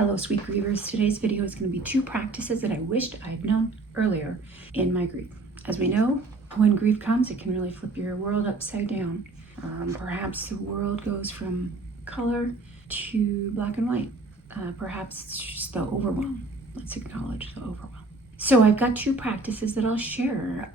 Hello, sweet grievers. Today's video is going to be 2 practices that I wished I had known earlier in my grief. As we know, when grief comes, it can really flip your world upside down. Perhaps the world goes from color to black and white. Perhaps it's just the overwhelm. Let's acknowledge the overwhelm. So I've got 2 practices that I'll share.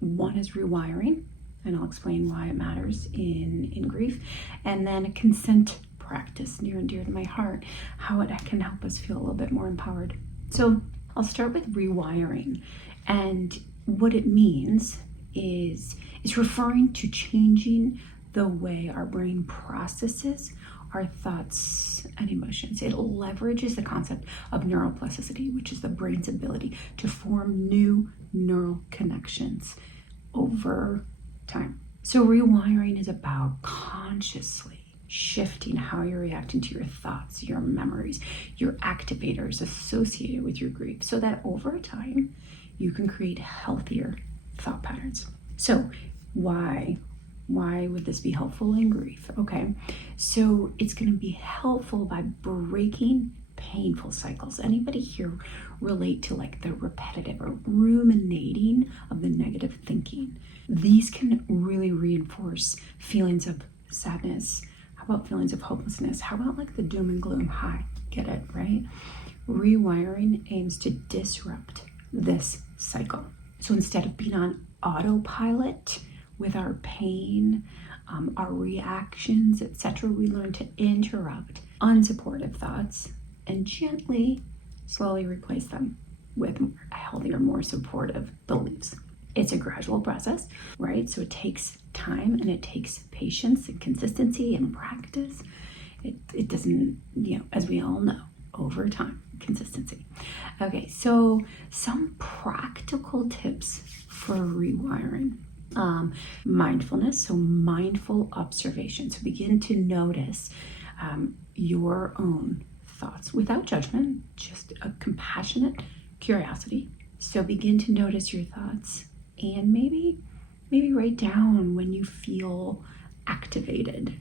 One is rewiring, and I'll explain why it matters in grief. And then a consent practice near and dear to my heart, how it can help us feel a little bit more empowered. So I'll start with rewiring, and what it means is referring to changing the way our brain processes our thoughts and emotions. It leverages the concept of neuroplasticity, which is the brain's ability to form new neural connections over time. So rewiring is about consciously shifting how you're reacting to your thoughts, your memories, your activators associated with your grief, so that over time you can create healthier thought patterns. So why would this be helpful in grief? Okay, so it's going to be helpful by breaking painful cycles. Anybody here relate to like the repetitive or ruminating of the negative thinking? These can really reinforce feelings of sadness. How about feelings of hopelessness? How about like the doom and gloom high? Get it, right? Rewiring aims to disrupt this cycle. So instead of being on autopilot with our pain, our reactions, etc., we learn to interrupt unsupportive thoughts and gently, slowly replace them with healthier, more supportive beliefs. It's a gradual process, right? So it takes time and it takes patience and consistency and practice. It doesn't, as we all know, over time, consistency. Okay, so some practical tips for rewiring. Mindfulness, so mindful observation. So begin to notice your own thoughts without judgment, just a compassionate curiosity. So begin to notice your thoughts and maybe write down when you feel activated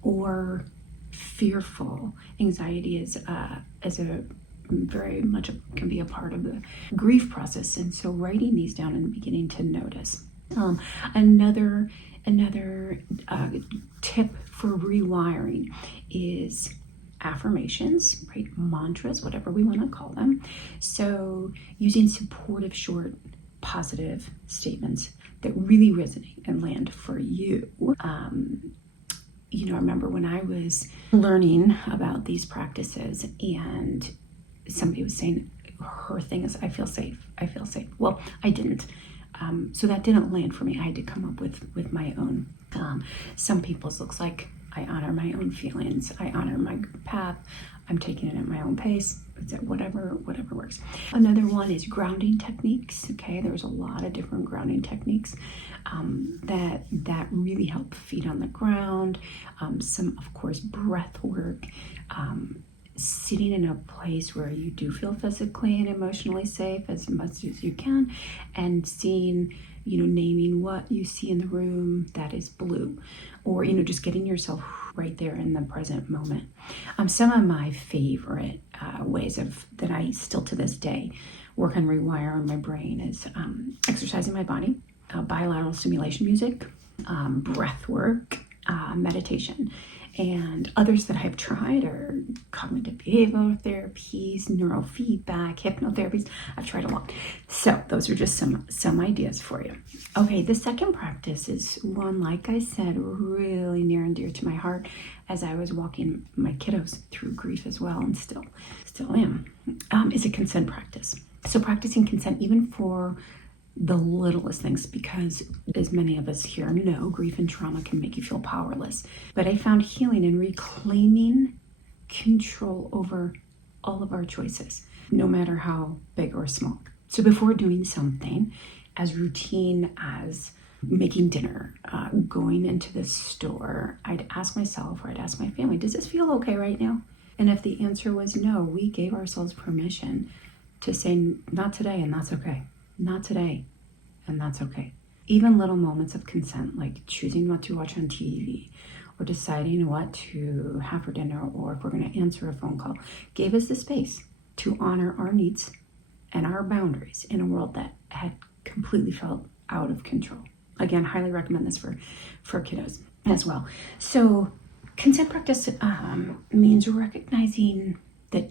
or fearful. Anxiety is a very much can be a part of the grief process, and so writing these down and beginning to notice. Another tip for rewiring is affirmations, right? Mantras, whatever we want to call them. So using supportive, short, positive statements that really resonate and land for you. I remember when I was learning about these practices and somebody was saying her thing is, I feel safe. Well, I didn't. So that didn't land for me. I had to come up with my own. Some people's looks like I honor my own feelings. I honor my path. I'm taking it at my own pace. It's whatever works. Another one is grounding techniques. Okay, there's a lot of different grounding techniques that really help feet on the ground. Some, of course, breath work. Sitting in a place where you do feel physically and emotionally safe as much as you can, and seeing, naming what you see in the room that is blue, or, just getting yourself right there in the present moment. Some of my favorite ways that I still to this day work on rewiring my brain is exercising my body, bilateral stimulation music, breath work, meditation. And others that I've tried are cognitive behavioral therapies, neurofeedback, hypnotherapies. I've tried a lot. So those are just some ideas for you. Okay, the second practice is one, like I said, really near and dear to my heart as I was walking my kiddos through grief as well, and still am, is a consent practice. So practicing consent even for the littlest things, because as many of us here know, grief and trauma can make you feel powerless. But I found healing in reclaiming control over all of our choices, no matter how big or small. So before doing something as routine as making dinner, going into the store, I'd ask myself, or I'd ask my family, does this feel okay right now? And if the answer was no, we gave ourselves permission to say, not today, and that's okay. Not today, and that's okay. Even little moments of consent, like choosing what to watch on TV, or deciding what to have for dinner, or if we're going to answer a phone call, gave us the space to honor our needs and our boundaries in a world that had completely felt out of control. Again, highly recommend this for kiddos as well. So consent practice means recognizing that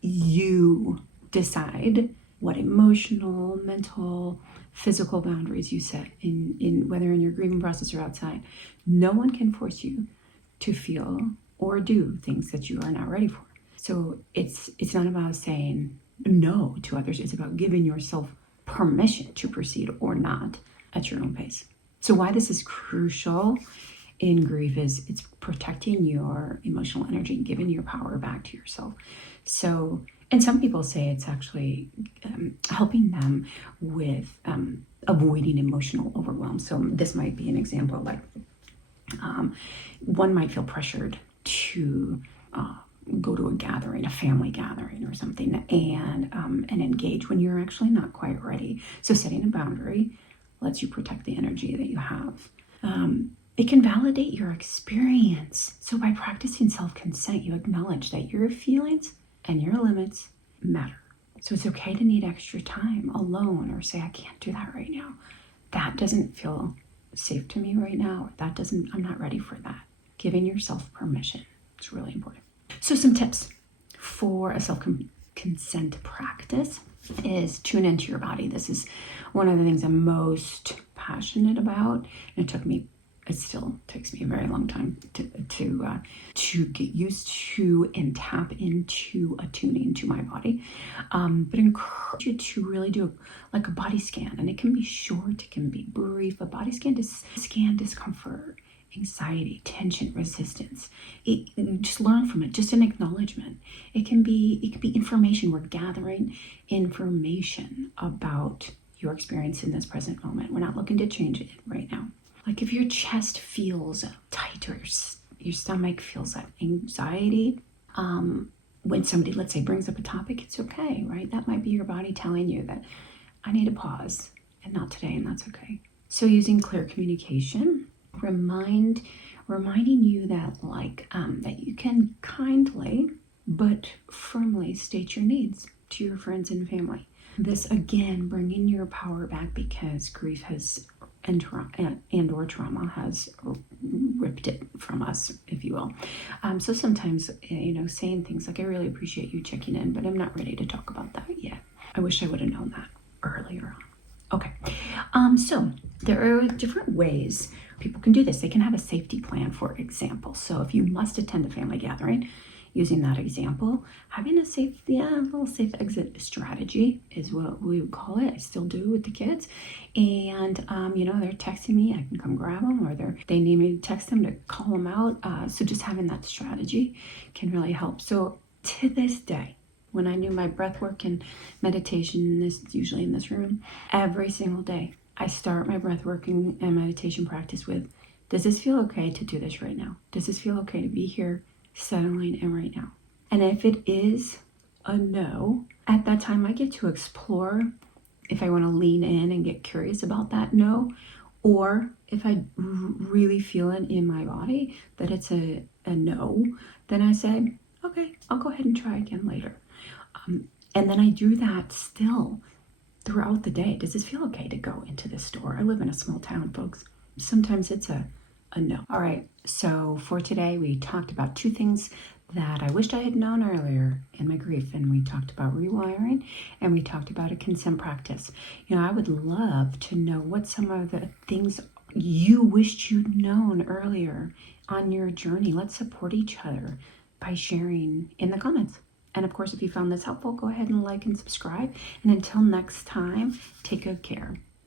you decide what emotional, mental, physical boundaries you set in whether in your grieving process or outside. No one can force you to feel or do things that you are not ready for. So it's not about saying no to others. It's about giving yourself permission to proceed or not at your own pace. So why this is crucial in grief is it's protecting your emotional energy and giving your power back to yourself. So, and some people say it's actually helping them with avoiding emotional overwhelm. So this might be an example, like one might feel pressured to go to a gathering, a family gathering or something, and engage when you're actually not quite ready. So setting a boundary lets you protect the energy that you have. It can validate your experience. So by practicing self-consent, you acknowledge that your feelings and your limits matter. So it's okay to need extra time alone, or say, I can't do that right now. That doesn't feel safe to me right now. I'm not ready for that. Giving yourself permission. It's really important. So some tips for a self-consent practice is tune into your body. This is one of the things I'm most passionate about. And it still takes me a very long time to get used to and tap into attuning to my body. But I encourage you to really do like a body scan, and it can be short, it can be brief. A body scan to scan discomfort, anxiety, tension, resistance. Just learn from it, just an acknowledgement. It can be information. We're gathering information about your experience in this present moment. We're not looking to change it right now. Like if your chest feels tight or your stomach feels that anxiety, when somebody, let's say, brings up a topic, it's okay, right? That might be your body telling you that I need to pause and not today, and that's okay. So using clear communication, reminding you that that you can kindly but firmly state your needs to your friends and family. This again, bringing your power back, because grief or trauma has ripped it from us, if you will. So sometimes, saying things like, I really appreciate you checking in, but I'm not ready to talk about that yet. I wish I would have known that earlier on. Okay. So there are different ways people can do this. They can have a safety plan, for example. So if you must attend a family gathering, using that example, having a little safe exit strategy is what we would call it. I still do with the kids. And, they're texting me, I can come grab them, or they need me to text them to call them out. So just having that strategy can really help. So to this day, when I do my breath work and meditation, usually in this room, every single day, I start my breath work and meditation practice with, does this feel okay to do this right now? Does this feel okay to be here, settling in right now? And if it is a no, at that time I get to explore if I want to lean in and get curious about that no, or if I really feel it in my body that it's a no, then I say, okay, I'll go ahead and try again later. And then I do that still throughout the day. Does this feel okay to go into this store? I live in a small town, folks. Sometimes it's a no. All right, so for today, we talked about two things that I wished I had known earlier in my grief, and we talked about rewiring, and we talked about a consent practice. I would love to know what some of the things you wished you'd known earlier on your journey. Let's support each other by sharing in the comments. And of course, if you found this helpful, go ahead and like and subscribe. And until next time, take good care.